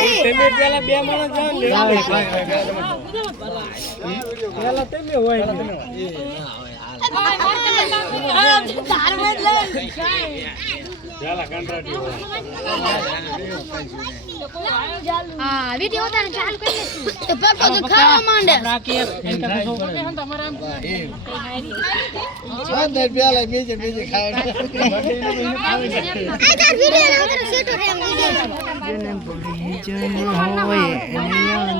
તમે પેલા બે માણસ જાવ ને પેલા તમે હોય હા વિડિયો ઉતારવાનું ચાલુ કરી દે તો પપ્પા તો ખાવા માંડે રાખી આ તાર વિડિયો ના ઉતાર સીટો રેમ જેને બોલી જયો હોય એને યાદ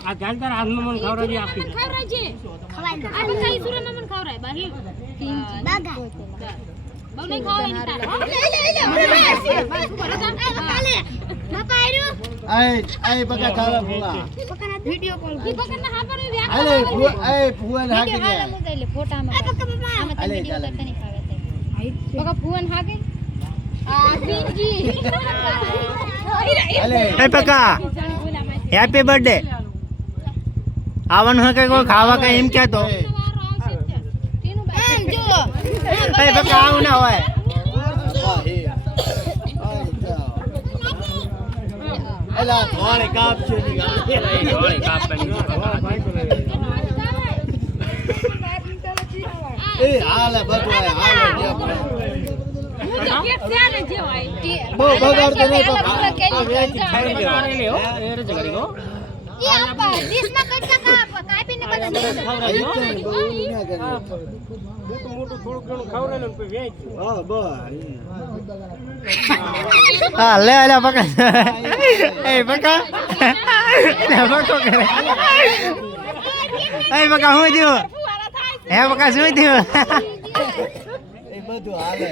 આ જાણકાર હાથમાં મન ખવરાજી આપી ખવરાજી ખવાય આ બધા ઈસુરા મન ખવરાય બાકી બાગા બહુ નહીં ખવાય ની તાર બાપા આર્યો આય બકા ખાવા ભૂલા વિડિયો કોલ કી બકા ના હાપર આલે ફુવાન હાકે દે એટલે ફોટામાં આ બકા બાપા આમાં તમે વિડિયો કરતા નહીં ખાવે બકા ફુવાન હાકે આ સીનજી એ બકા હેપી બર્થડે આવવાનું હોય કે કોઈ ખાવા કઈ એમ કહેતો એમ જો એ બકા આવું ના હોય એલા થોડે કાપ છે ની થોડે કાપ એ હાલે બધું હાલે બહુ બગાડતો નહીં પપ્પા હા લે લે પકડ એ પકડ એ પકડ હું થયું હે પકડ શું થયું એ બધું હાલે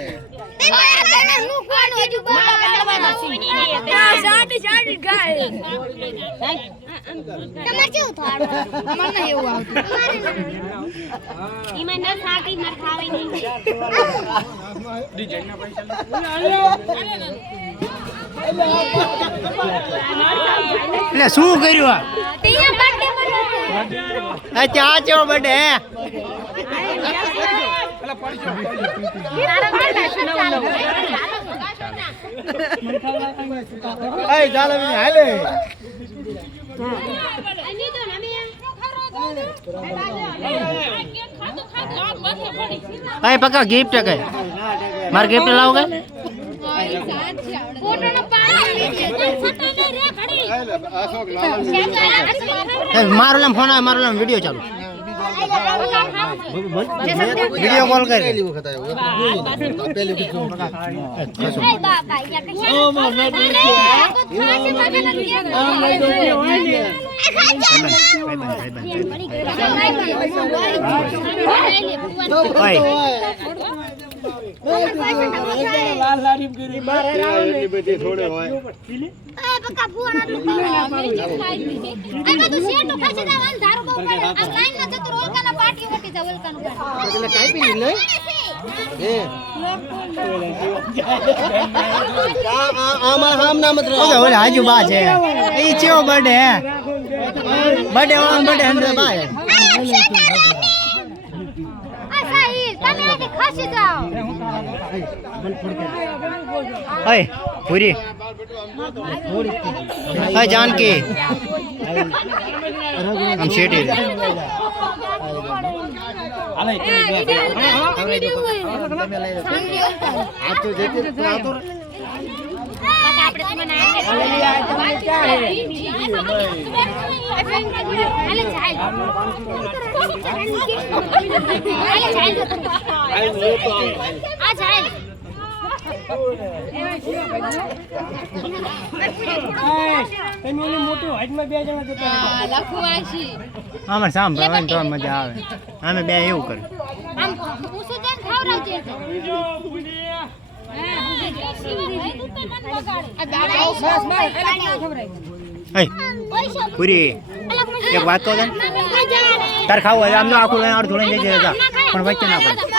એટલે શું કર્યું આ ચા ચો બડે એ ચાલે હાલે એ પકા ગિફ્ટ કઈ માર ગિફ્ટ લાવ કે મારું ફોન આવે મારું વિડીયો ચાલુ વિડીયો કોલ કરી હાજુ બા છે એ ચેવો બર્થડે બર્થડે બર્થડે 100 બા પૂરી હા जानकी हम शेटी અમારે સાંભળવાની તો મજા આવે અમે બે એવું કર્યું પૂરી એક વાત કહો તાર ખાવું હોય આમ તો આખું અડધું લઈને જઈ જતા પણ વચ્ચે ના પડે